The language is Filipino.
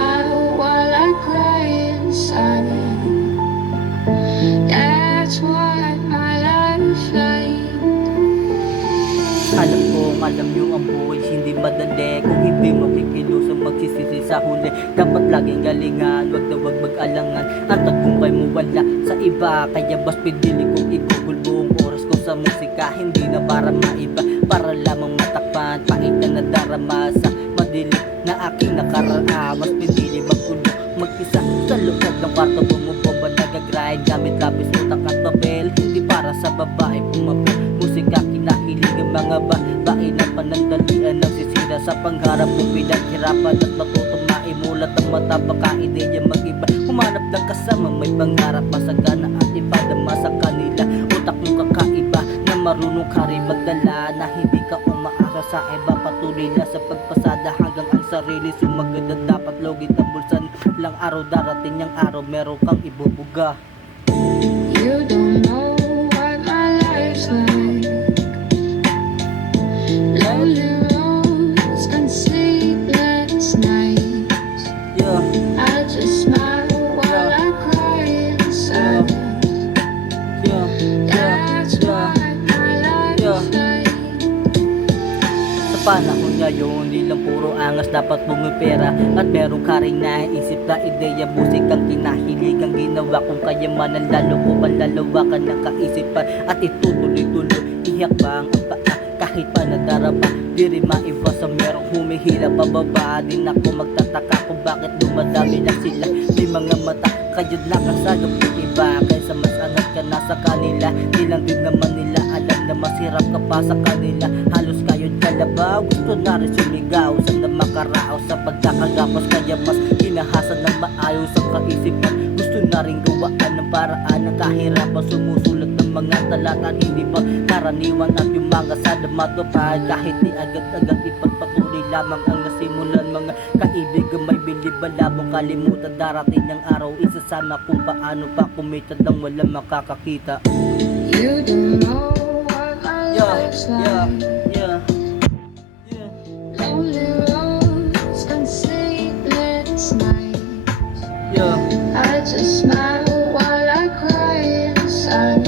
smile while I cry inside. That's what my life like. Alam ko, alam nyo ang buhay hindi madali. Kung hindi mo kikilusong magsisisi sa huli. Dapat laging galingan, wag na wag mag-alangan. Ang tagumpay mo wala sa iba. Kaya mas pinili kong igugol buong oras ko sa musika. Hindi na para maiba, para lamang matakpan. Pait na nadarama sa madilim na aking nakaraan. Mas pinili magkulong mag-isa sa loob ng kwarto. Bumubomba nag-grind gamit lapis, utak at papel. Hindi para sa babae pumapel. Musika kinahilig ang mga babae na panandalian ng sisira sa pangharap mo. Pinaghirapan at matutong maimulat ang mata. Baka ideya mag-iba, humanap ng kasama may pangarap, masagana at ipadama sa kanila. Utak mong kakaiba na marunong ka rin magdala, na hindi ka umaasa sa iba. Patuloy na sa pagpasada hanggang ang sarili sumagad. At dapat logit ang bulsan lang araw, darating ang araw meron kang ibubuga. You don't know what my life's like. Lonely roads and sleepless nights. Yeah, I just smile while I cry inside. yeah, That's what my life's like. Sa panahon ngayon, di lang puro angas dapat pumipera. At meron ka rin naisip na ideya, musikang kinahiligang ginawa. Kung kayamanan lalo ko malalawakan ng kaisipan. At itutuloy-tuloy, ihakbang ang paa kahit pa nadarapa. Di rin maiba sa merong humihila pababa. Din ako magtataka kung bakit dumadami na sila. May mga mata, kayo lang ang sagap ng iba. Kaysa mas angat ka na sa kanila, di lang din naman nila alam na masirap ka pa sa kanila. Halos kayo't kalabaw, gusto na rin sumigaw. Sana makaraos sa pagkakagapos, kaya mas hinahasan ng maayos ang kaisipan. Gusto na rin gawaan ng paraan ng kahirapan. Sumusulat ng mga talata, hindi ba karaniwan at yung mga sada matupad. Kahit di agad-agad ipagpatuloy lamang ang nasimulan. Mga kaibigan may bilib-balabong kalimutan. Darating ng araw, isasama kung paano pa kumita nang walang makakakita. You don't know what my life's like. yeah. Lonely roads and sleepless nights. I just smile while I cry inside.